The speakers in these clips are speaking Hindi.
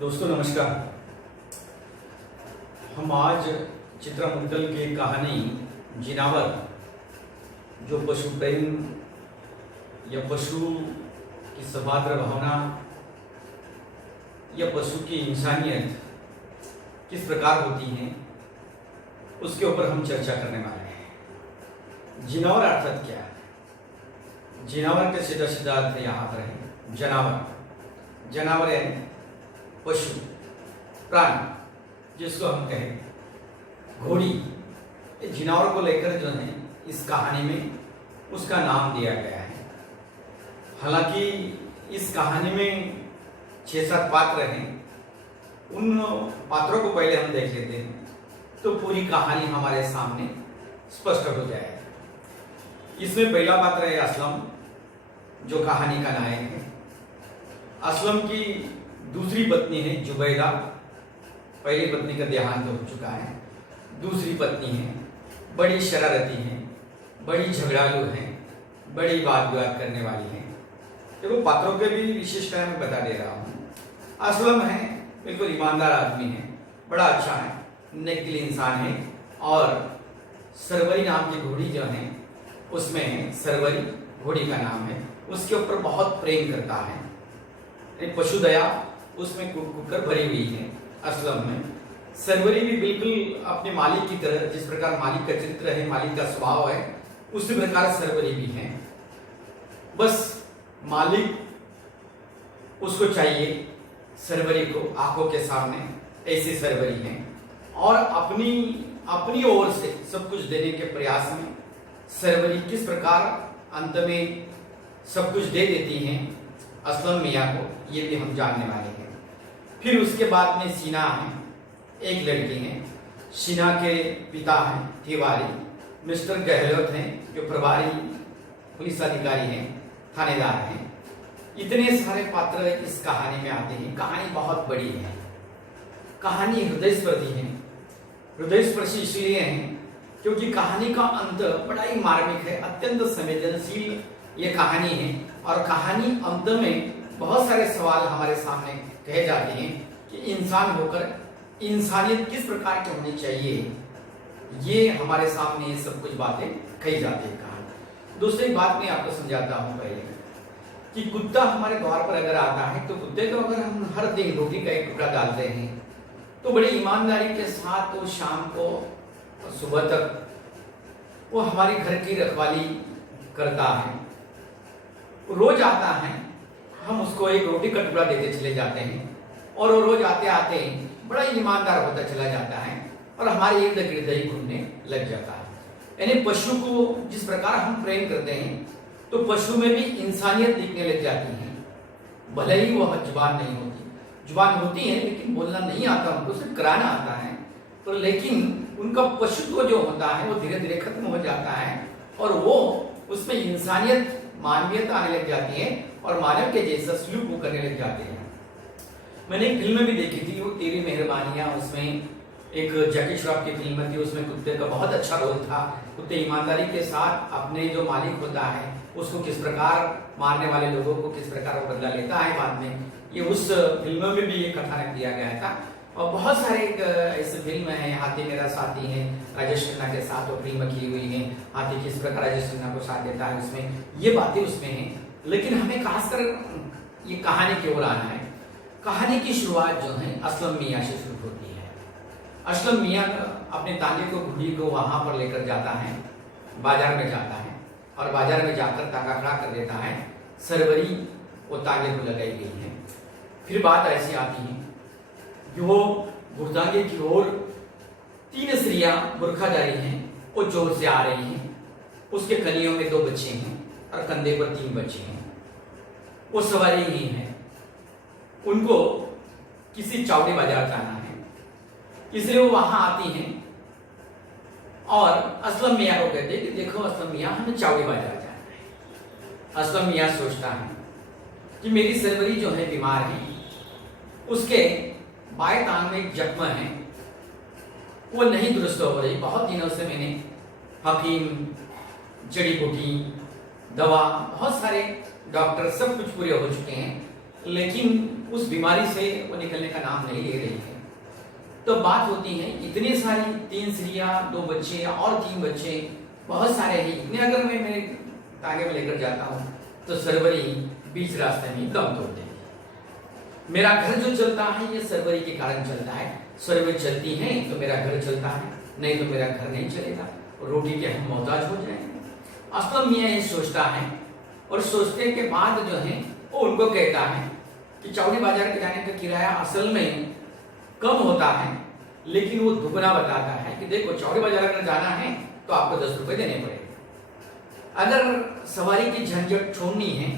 दोस्तों नमस्कार। हम आज चित्रमुद्गल की कहानी जिनावर, जो पशु प्रेम या पशु की सभाद्र भावना या पशु की इंसानियत किस प्रकार होती है, उसके ऊपर हम चर्चा करने वाले हैं। जिनावर अर्थात क्या है? जिनावर के सीधा सीधा अर्थ यहाँ पर है जनावर। जनावर है पशु प्राणी, जिसको हम कहें घोड़ी। ये जिनावर को लेकर जो है इस कहानी में उसका नाम दिया गया है। हालांकि इस कहानी में 6-7 पात्र हैं। उन पात्रों को पहले हम देख लेते हैं तो पूरी कहानी हमारे सामने स्पष्ट हो जाएगी। इसमें पहला पात्र है असलम, जो कहानी का नायक है। असलम की दूसरी पत्नी है जुबैदा। पहली पत्नी का देहांत हो चुका है। दूसरी पत्नी है, बड़ी शरारती है, बड़ी झगड़ालू है, बड़ी बात विवाद करने वाली है। देखो, पात्रों के भी विशेषताएं मैं बता दे रहा हूँ। असलम है बिल्कुल ईमानदार आदमी है, बड़ा अच्छा है, नेक दिल इंसान है। और सरवरी नाम की घोड़ी जो है, उसमें सरवरी घोड़ी का नाम है, उसके ऊपर बहुत प्रेम करता है। पशु दया उसमें कुकर भरी हुई है असलम में। सरवरी भी बिल्कुल अपने मालिक की तरह, जिस प्रकार मालिक का चित्र है, मालिक का स्वभाव है, उसी प्रकार सरवरी भी है। बस मालिक उसको चाहिए, सरवरी को आंखों के सामने ऐसी सरवरी है। और अपनी ओर से सब कुछ देने के प्रयास में सरवरी किस प्रकार अंत में सब कुछ दे देती हैं असलम मियाँ को, ये भी हम जानने वाले हैं। फिर उसके बाद में सीना है, एक लड़की है। सीना के पिता हैं तिवारी, मिस्टर गहलोत हैं, जो प्रभारी पुलिस अधिकारी हैं, थानेदार हैं। इतने सारे पात्र इस कहानी में आते हैं। कहानी बहुत बड़ी है, कहानी हृदयस्पर्शी है। हृदयस्पर्शी इसलिए है क्योंकि कहानी का अंत बड़ा ही मार्मिक है, अत्यंत संवेदनशील ये कहानी है। और कहानी अंत में बहुत सारे सवाल हमारे सामने कहे जाते हैं कि इंसान होकर इंसानियत किस प्रकार की होनी चाहिए, ये हमारे सामने ये सब कुछ बातें कही जाती है कहानी। दूसरी बात मैं आपको समझाता हूँ पहले, कि कुत्ता हमारे द्वार पर अगर आता है तो कुत्ते को अगर हम हर दिन रोटी का एक टुकड़ा डालते हैं तो बड़ी ईमानदारी के साथ वो शाम को सुबह तक वो हमारी घर की रखवाली करता है। रोज आता है, हम उसको एक रोटी का टुकड़ा देते चले जाते हैं, और वो रोज आते आते बड़ा ईमानदार होता चला जाता है और हमारे इर्द गिर्द ही घूमने लग जाता है। यानी पशु को जिस प्रकार हम प्रेम करते हैं तो पशु में भी इंसानियत दिखने लग जाती है। भले ही वह जुबान नहीं होती, जुबान होती है लेकिन बोलना नहीं आता उनको, सिर्फ कराना आता है। तो लेकिन उनका पशुत्व जो होता है वो धीरे धीरे खत्म हो जाता है और वो उसमें इंसानियत, मानवीयता आने लग जाती है और मानव के जैसा सलूक वो करने लग जाते हैं। मैंने एक फिल्म भी देखी थी, वो तेरी मेहरबानियाँ। उसमें एक जैकी श्रॉफ की फिल्म थी, उसमें कुत्ते का बहुत अच्छा रोल था। कुत्ते ईमानदारी के साथ अपने जो मालिक होता है उसको किस प्रकार, मारने वाले लोगों को किस प्रकार वो बदला लेता है बाद में, ये उस फिल्म में भी ये कथानक दिया गया था। और बहुत सारे ऐसे फिल्म हैं, हाथी मेरा साथी है, राजेश खन्ना के साथ वो फिल्म की हुई है। हाथी किस प्रकार राजेश खन्ना को साथ देता है, उसमें ये बातें उसमें हैं। लेकिन हमें खासकर ये कहानी की ओर आना है। कहानी की शुरुआत जो है असलम मियाँ से शुरू होती है। असलम मियाँ अपने तांगे को, घोड़ी को वहां पर लेकर जाता है, बाजार में जाता है और बाजार में जाकर तांगा खड़ा कर देता है। सरवरी वो तांगे को लगाई गई है। फिर बात ऐसी आती है कि वो गुरदांगे की ओर 3 स्त्रियां बुरखाधारी हैं, वो जोर से आ रही हैं। उसके कलियों में 2 बच्चे हैं और कंधे पर 3 बच्चे हैं। वो सवारी ही है, उनको किसी चावड़ी बाजार जाना है, इसलिए वो वहां आती हैं और असलम मियाँ को कहते हैं कि देखो असलम मियाँ, हमें चावड़ी बाजार जाना है। असलम मियाँ सोचता है कि मेरी सरवरी जो है बीमार है, उसके बाएं टांग में एक जख्म है, वो नहीं दुरुस्त हो रही। बहुत दिनों से मैंने हकीम, जड़ी बूटी, दवा, बहुत सारे डॉक्टर सब कुछ पूरे हो चुके हैं, लेकिन उस बीमारी से वो निकलने का नाम नहीं ले रही है। तो बात होती है इतनी सारी 3 स्त्रियां, 2 बच्चे और 3 बच्चे बहुत सारे हैं, इतने अगर मैं मेरे तागे में लेकर जाता हूँ तो सरवरी बीच रास्ते में दम तोड़ देगी। मेरा घर जो चलता है ये सरवरी के कारण चलता है। सरवरी चलती है तो मेरा घर चलता है, नहीं तो मेरा घर नहीं चलेगा, रोटी के हम मोहताज हो जाएंगे। असलम मियाँ ये सोचता है और सोचने के बाद जो है वो उनको कहता है कि चौड़ी बाजार के जाने का किराया असल में कम होता है, लेकिन वो दुगना बताता है कि देखो चौड़ी बाजार अगर जाना है तो आपको 10 रुपए देने पड़ेंगे। अगर सवारी की झंझट छोड़नी है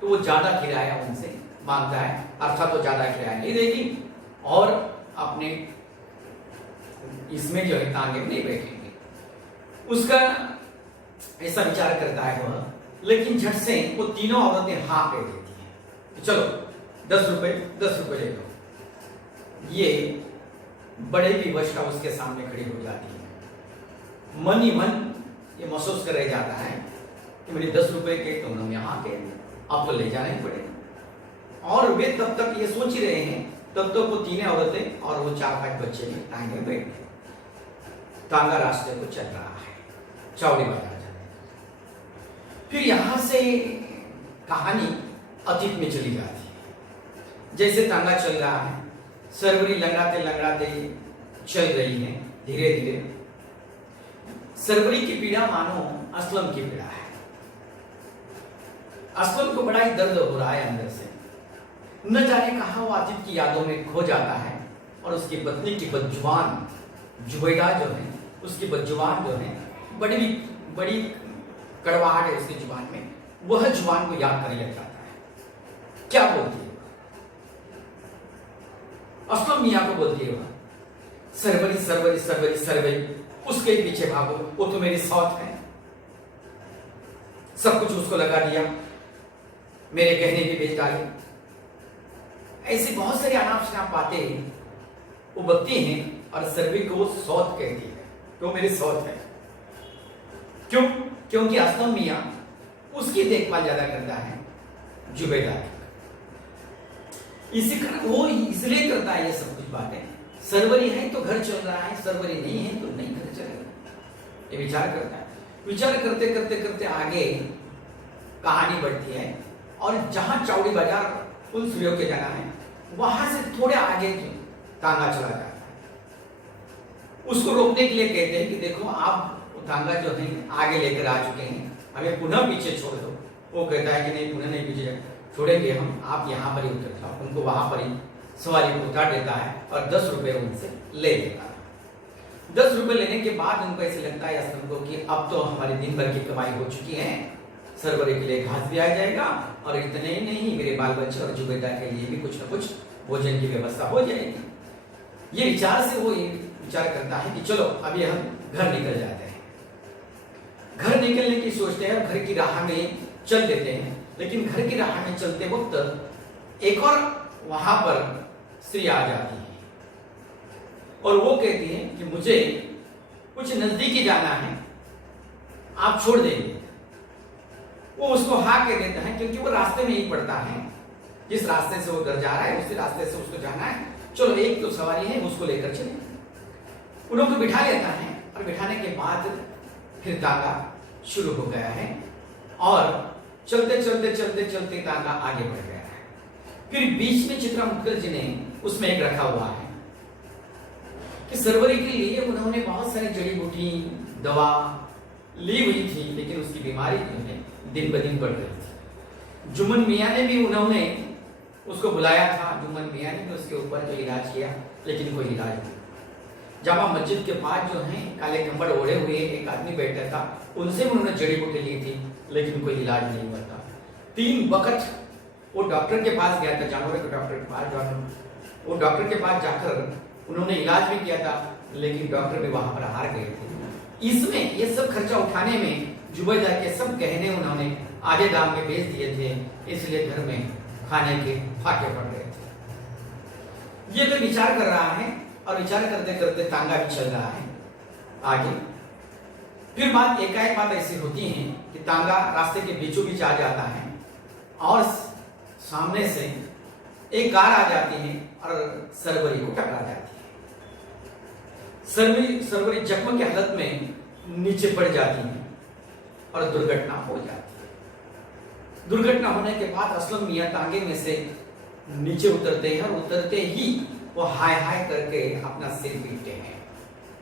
तो वो ज्यादा किराया उनसे मांगता है, अर्थात तो ज्यादा किराया नहीं देगी और अपने इसमें जो है तांगे में नहीं बैठेंगे। उसका ऐसा विचार करता है वह, लेकिन झट से वो तीनों औरतें हाँ कह देती हैं कि चलो 10 रुपए ले लो। ये बड़े भी वशा उसके सामने खड़ी हो जाती है। मन ही मन ये महसूस कर रह जाता है कि मेरे 10 रुपए के तो उन्होंने हाँ कह दिया, अब तो ले जाना ही पड़ेगा। और वे तब तक ये सोच ही रहे हैं, तब तक वो तीनों औरतें और वो 4-5 बच्चे भी तांगे बैठ गए। तांगा रास्ते को चल रहा है चौड़ी बाजार जाने। फिर यहां से कहानी अतीत में चली जाती है। जैसे तांगा चल रहा है, सरवरी लंगड़ाते लंगड़ाते चल रही है धीरे धीरे। सरवरी की पीड़ा मानो असलम की पीड़ा है। असलम को बड़ा ही दर्द हो रहा है अंदर से, न जाने कहां वो अतीत की यादों में खो जाता है और उसकी पत्नी की बदजुबान जुबैदा जो है, उसकी बदजुबान जो है, बड़ी कड़वाहट है उसकी जुबान में, वह जुबान को याद करने लग जाता है। क्या बोलती है असलम मियाँ को? बोलती है वह, सरवरी सरवरी सरवरी सरवरी, उसके पीछे भागो, वो तो मेरी सौत है। सब कुछ उसको लगा दिया, मेरे गहने भी बेच डाले। ऐसी बहुत सारी अनाप शनाप बातें वो बकती हैं और सरवरी को वो सौत कहती है, तो मेरी सौत है। क्यों? क्योंकि असलम मियाँ उसकी देखभाल ज्यादा करता है जुबैदा की। इसी कारण वो इसलिए करता है ये सब कुछ बातें। सरवरी है तो घर चल रहा है, सरवरी नहीं है तो नहीं घर चलेगा, ये विचार करता है। विचार करते करते करते आगे कहानी बढ़ती है और जहां चौड़ी बाजार उन सूर्यों के जाना है वहां से थोड़े आगे तांगा चला जाता है। उसको रोकने के लिए कहते हैं कि देखो आप तांगा जो है आगे लेकर आ चुके हैं, हमें पुनः पीछे छोड़ दो। वो कहता है कि नहीं, पुनः नहीं पीछे छोड़ेंगे हम, आप यहाँ पर ही उतर जाओ। उनको वहां पर ही सवारी को उतार देता है और 10 रुपए उनसे ले लेता है। 10 रुपए लेने के बाद उनको ऐसे लगता है असलम को कि अब तो हमारी दिन भर की कमाई हो चुकी है, सरवरी के लिए घास भी आ जाएगा और इतने ही नहीं मेरे बाल बच्चे और जुबैदा के लिए भी कुछ न कुछ भोजन की व्यवस्था हो जाएगी। ये विचार से वो ये विचार करता है कि चलो अभी हम घर निकल जाते हैं। घर निकलने की सोचते हैं और घर की राह में चल देते हैं। लेकिन घर की राह में चलते वक्त एक और वहां पर स्त्री आ जाती है और वो कहती है कि मुझे कुछ नजदीकी जाना है, आप छोड़ देंगे। वो उसको हाँ कह देता है क्योंकि वो रास्ते में ही पड़ता है, जिस रास्ते से वो घर जा रहा है उसी रास्ते से उसको जाना है। चलो एक तो सवारी है, उसको लेकर चले। उनको बिठा लेता है और बिठाने के बाद फिर तांगा शुरू हो गया है और चलते चलते चलते चलते तांगा आगे बढ़ गया है। फिर बीच में चित्रा मुखर्जी ने उसमें एक रखा हुआ है कि सरवरी के लिए उन्होंने बहुत सारी जड़ी बूटी दवा ली हुई थी, लेकिन उसकी बीमारी जो है दिन ब दिन बढ़ रही थी। जुम्मन मियाँ ने भी उन्होंने उसको बुलाया था, जुम्मन मियाँ ने भी उसके ऊपर जो इलाज किया, लेकिन कोई इलाज नहीं। जामा मस्जिद के पास जो है काले कंबल ओढ़े हुए एक आदमी बैठा था, उनसे भी उन्होंने जड़ी बूटी ली थी, लेकिन कोई इलाज नहीं हुआ था। 3 वक्त वो डॉक्टर के पास गया था, जानवरों के डॉक्टर के पास। वो डॉक्टर के पास जाकर उन्होंने इलाज भी किया था, लेकिन डॉक्टर भी वहां पर हार गए थे। इसमें ये सब खर्चा उठाने में जुबैदा के सब गहने उन्होंने आधे दाम में बेच दिए थे, इसलिए घर में खाने के फाके पड़ रहे थे। ये भी विचार कर रहा है और विचार करते करते तांगा भी चल रहा है आगे। फिर बात एकाएक बात ऐसी होती है कि तांगा रास्ते के बीचों बीच आ जाता है और सामने से एक कार आ जाती है और सरवरी को टकरा जाती है। सरवरी जख्म की हालत में नीचे पड़ जाती है और दुर्घटना हो जाती है। दुर्घटना होने के बाद असलम मियां टांगे में से नीचे उतरते हैं और उतरते ही वो हाय हाय करके अपना सिर पीटते हैं।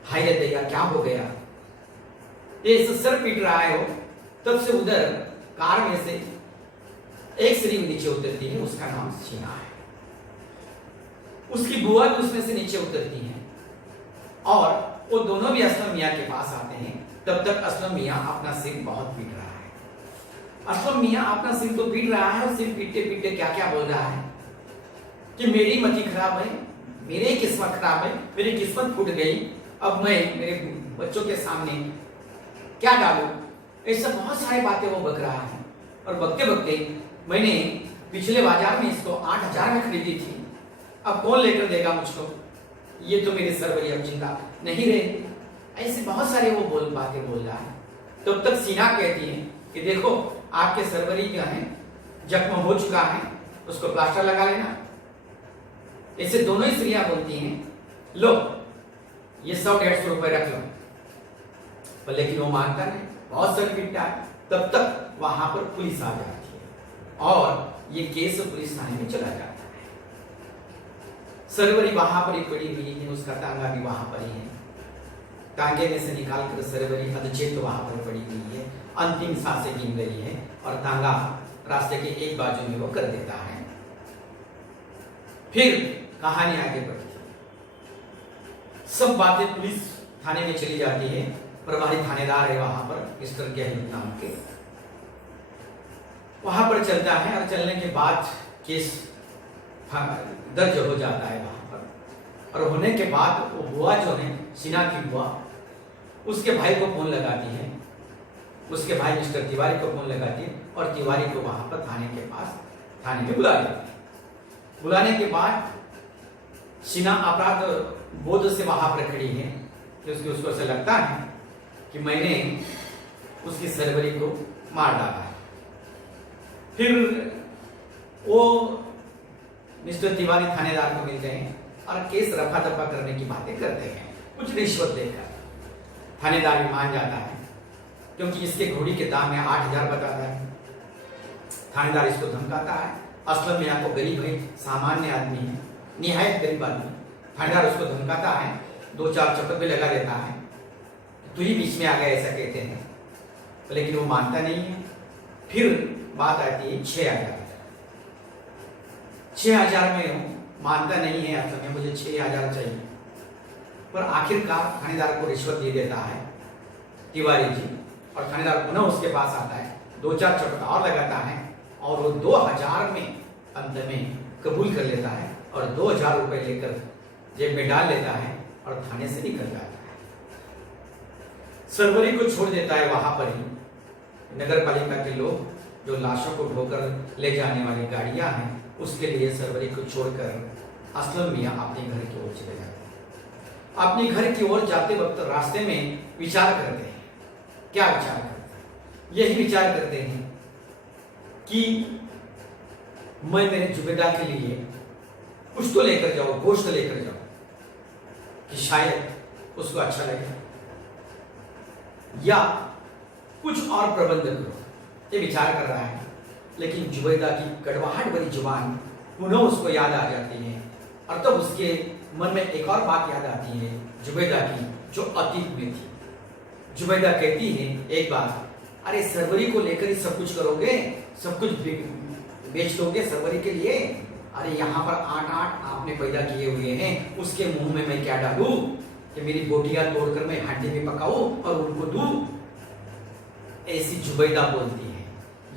हाय दैया, क्या हो गया? ये सर पीट रहा है वो। तब से उधर कार में से एक स्त्री नीचे उतरती है, उसका नाम शीना है। उसकी बुआ भी उसमें से नीचे उतरती है और वो दोनों भी असलम मियां के पास आते हैं। तब तक असलम मियां अपना सिर बहुत पीट रहा है। असलम मियां अपना सिर तो पीट रहा है और सिर पीटते पीटते क्या क्या बोल रहा है कि मेरी मति खराब है, मेरी किस्मत खराब है, मेरी किस्मत फूट गई, अब मैं मेरे बच्चों के सामने क्या डालूं? ऐसा बहुत सारी बातें वो बक रहा है। और बकते बकते मैंने पिछले बाजार में इसको 8,000 में खरीदी थी, अब कौन लेकर देगा मुझको? ये तो मेरी सरवरी अब जिंदा नहीं रहे। ऐसे बहुत सारे वो बातें बोल रहा है। तब तक सीना कहती है कि देखो आपके सरवरी क्या है, जख्म हो चुका है, उसको प्लास्टर लगा लेना। ऐसे दोनों ही स्त्रियां बोलती हैं, लो ये 100-150 रुपए रख लो। पर लेकिन वो मानता नहीं, बहुत सर पीटता है। तब तक वहां पर पुलिस आ जाती है और ये केस पुलिस थाने में चला जाता है। सरवरी वहां पर ही पड़ी हुई है, उसका टांगा भी वहां पर ही है। टांगे में से निकालकर सरवरी अधचेत वहां पर पड़ी हुई है, अंतिम सांसें गिन रही है और टांगा रास्ते के एक बाजू में वो कर देता है। फिर कहानी आगे बढ़ती है। सब बातें पुलिस थाने में चली जाती है। प्रभारी थानेदार है वहां पर, मिस्टर गहलोत नाम के, वहां पर चलता है और चलने के बाद केस दर्ज हो जाता है वहां पर। और होने के बाद वो बुआ जो है, शीना की बुआ, उसके भाई को फोन लगाती है, उसके भाई मिस्टर तिवारी को फोन लगाती है और तिवारी को वहां पर थाने में बुला लेती है। बुलाने के बाद शीना अपराध बोध से वहां पर खड़ी है कि उसको ऐसा लगता है कि मैंने उसकी सरवरी को मार डाला है। फिर वो मिस्टर तिवारी थानेदार को मिलते हैं और केस रफा दफा करने की बातें करते हैं, कुछ रिश्वत देकर। थानेदार भी मान जाता है क्योंकि इसके घोड़ी के दाम में 8,000 बताता है। थानेदार इसको धमकाता है। असलम मियां को गरीब है, सामान्य आदमी है, निहायत गरीब आदमी। थानेदार उसको धमकाता है, 2-4 चप्पल भी लगा देता है, तू ही बीच में आ गया, ऐसा कहते हैं। लेकिन वो मानता नहीं है। फिर बात आती है 6,000 में मानता नहीं है, असलम में मुझे 6,000 चाहिए। पर आखिरकार थानेदार को रिश्वत दे देता है तिवारी जी और थानेदार पुनः उसके पास आता है, 2-4 चप्पल और लगाता है और वो 2,000 में अंत में कबूल कर लेता है और 2,000 रुपए लेकर जेब में डाल लेता है और थाने से निकल जाता है। सरवरी को छोड़ देता है वहां पर ही। नगर पालिका के लोग जो लाशों को ढोकर ले जाने वाली गाड़ियां हैं, उसके लिए सरवरी को छोड़कर असलम मियां अपने घर की ओर चले जाते हैं। अपने घर की ओर जाते वक्त रास्ते में विचार करते हैं। क्या विचार करते हैं? यही विचार करते हैं कि मैं मेरे जुबेदा के लिए कुछ तो लेकर जाऊं, गोश्त लेकर जाऊं कि शायद उसको अच्छा लगे, या कुछ और प्रबंध करो, ये विचार कर रहा है। लेकिन जुबैदा की कड़वाहट भरी जुबान पुनः उसको याद आ जाती है और तब उसके मन में एक और बात याद आती है जुबैदा की, जो अतीत में थी। जुबैदा कहती है एक बार, अरे सरवरी को लेकर ही सब कुछ करोगे, सब कुछ बेच दोगे सरवरी के लिए? अरे यहाँ पर 8 आपने पैदा किए हुए हैं, उसके मुंह में मैं क्या डालूं कि मेरी बोटियां तोड़कर मैं हांडी में पकाऊं और उनको दूं? ऐसी जुबैदा बोलती है।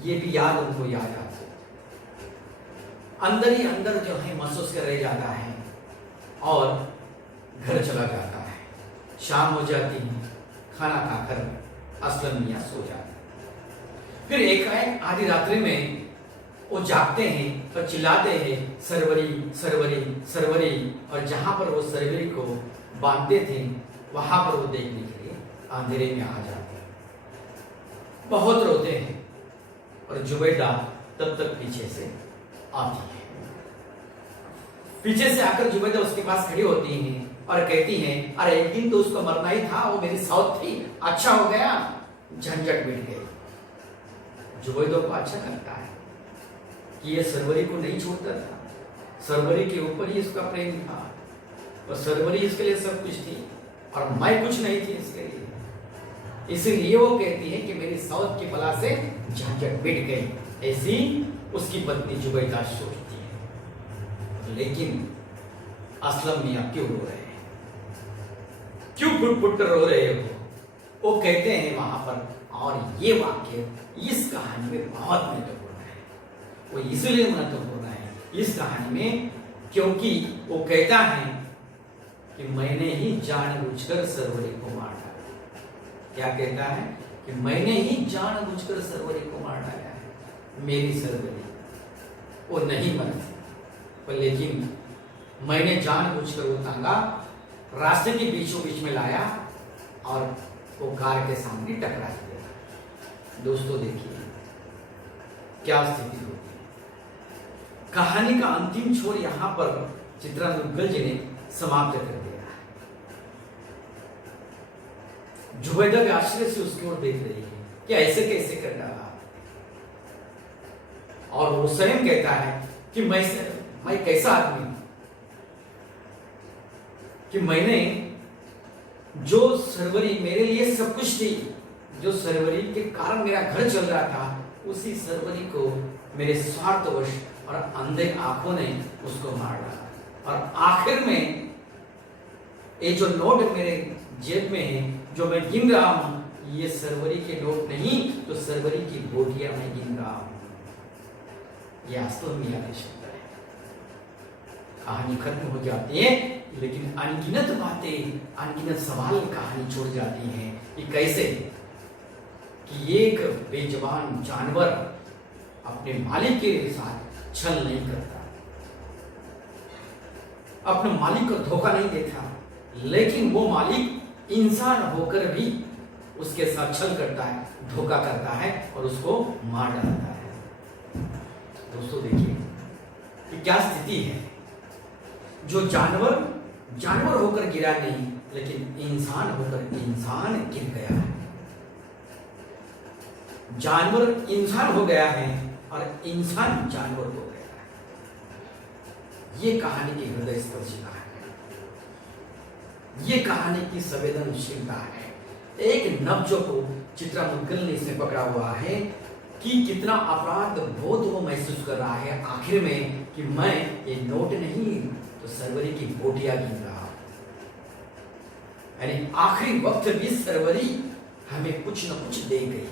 ये भी याद उनको याद आती है। अंदर ही अंदर जो है महसूस कर रह जाता है और घर चला जाता है। शाम हो जाती है, खाना खाकर असलम मियां सो जाते हैं। फिर एक आधी रात्रि में वो जागते हैं और चिल्लाते हैं, सरवरी सरवरी सरवरी। और जहां पर वो सरवरी को बांधते थे वहां पर वो देखने के लिए अंधेरे में आ जाते हैं। बहुत रोते हैं और जुबैदा तब तक पीछे से आती है। पीछे से आकर जुबैदा उसके पास खड़ी होती हैं और कहती हैं, अरे एक दिन तो उसको मरना ही था, वो मेरी सौत थी, अच्छा हो गया, झंझट मिट गई। जुबैदों को अच्छा लगता है कि ये सरवरी को नहीं छोड़ता था, सरवरी के ऊपर ही इसका प्रेम था और सरवरी इसके लिए सब कुछ थी और मैं कुछ नहीं थी इसके लिए। इसलिए वो कहती है कि मेरी सौत की बला से झंझट मिट गई। ऐसी उसकी पत्नी जुबैदा सोचती है। लेकिन असलम मियां क्यों रो रहे हैं, क्यों फुट फुट कर रो रहे हो? वो कहते हैं वहां पर, और ये वाक्य इस कहानी में बहुत महत्वपूर्ण है। वो इसलिए महत्वपूर्ण है इस कहानी में क्योंकि वो कहता है कि मैंने ही जानबूझकर सरवरी को मार डाला। क्या कहता है? कि मैंने ही जानबूझकर सरवरी को मार डाला है। मेरी सरवरी वो नहीं मरती, पर लेकिन मैंने जानबूझकर वो तांगा रास्ते के बीचों बीच में लाया और वो कार के सामने टकरा दिया। दोस्तों देखिए क्या स्थिति होती है। कहानी का अंतिम छोर यहां पर चित्रा मुद्गल जी ने समाप्त कर दिया है। जुबैदा भी आश्चर्य से उसकी ओर देख रही है कि ऐसे कैसे कर डाला, और वो स्वयं कहता है कि मैं कैसा आदमी हूं कि मैंने जो सरवरी मेरे लिए सब कुछ थी, जो सरवरी के कारण मेरा घर चल रहा था, उसी सरवरी को मेरे स्वार्थवश और अंधे आंखों ने उसको मार डाला। और आखिर में ये जो नोट मेरे जेब में है, जो मैं गिन रहा हूं, ये सरवरी के नोट नहीं तो सरवरी की बोटियां मैं गिन रहा हूं। ये असलम मियां के शब्द है। कहानी खत्म हो जाती है, लेकिन अनगिनत बातें, अनगिनत सवाल कहानी छोड़ जाती हैं कि कैसे कि एक बेजुबान जानवर अपने मालिक के साथ छल नहीं करता, अपने मालिक को धोखा नहीं देता, लेकिन वो मालिक इंसान होकर भी उसके साथ छल करता है, धोखा करता है और उसको मार डालता है। दोस्तों देखिए कि क्या स्थिति है। जो जानवर होकर गिरा नहीं, लेकिन इंसान होकर इंसान गिर गया है। जानवर इंसान हो गया है और इंसान जानवर हो गया है। ये कहानी की हृदय स्पर्शी कहानी है। ये कहानी की संवेदनशीलता है। एक नब्ज को चित्रा मुद्गल ने इसमें पकड़ा हुआ है कि कितना अपराध बोध वो महसूस कर रहा है आखिर में कि मैं ये नोट नहीं तो सरवरी की बोटियां गिन रहा हूं। यानी आखिरी वक्त भी सरवरी हमें कुछ न कुछ दे गई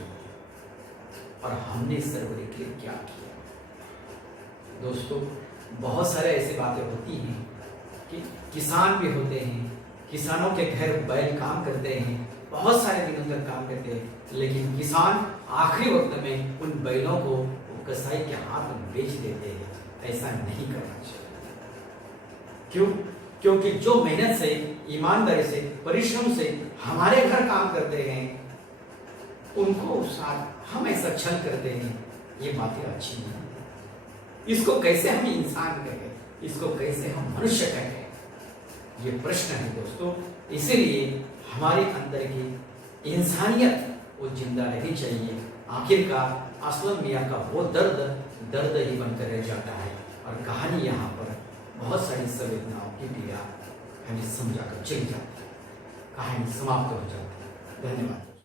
और हमने सरवरी के लिए क्या किया। दोस्तों बहुत सारे ऐसी बातें होती हैं कि किसान भी होते हैं, किसानों के घर बैल काम करते हैं, बहुत सारे दिनों तक काम करते हैं, लेकिन किसान आखिरी वक्त में उन बैलों को कसाई के हाथ में बेच देते हैं। ऐसा नहीं करना चाहिए। क्यों? क्योंकि जो मेहनत से, ईमानदारी से, परिश्रम से हमारे घर काम करते हैं, उनको साथ हम ऐसा छल करते हैं, ये बातें अच्छी नहीं। इसको कैसे हम इंसान कहें, इसको कैसे हम मनुष्य कहें, ये प्रश्न है दोस्तों। इसीलिए हमारे अंदर की इंसानियत वो जिंदा रहनी चाहिए। आखिरकार असलम मियां का वो दर्द ही बनकर रह जाता है और कहानी यहाँ पर बहुत सारी संवेदनाओं की पीड़ा हमें समझाकर चली जाती है। कहानी समाप्त हो जाती है। धन्यवाद।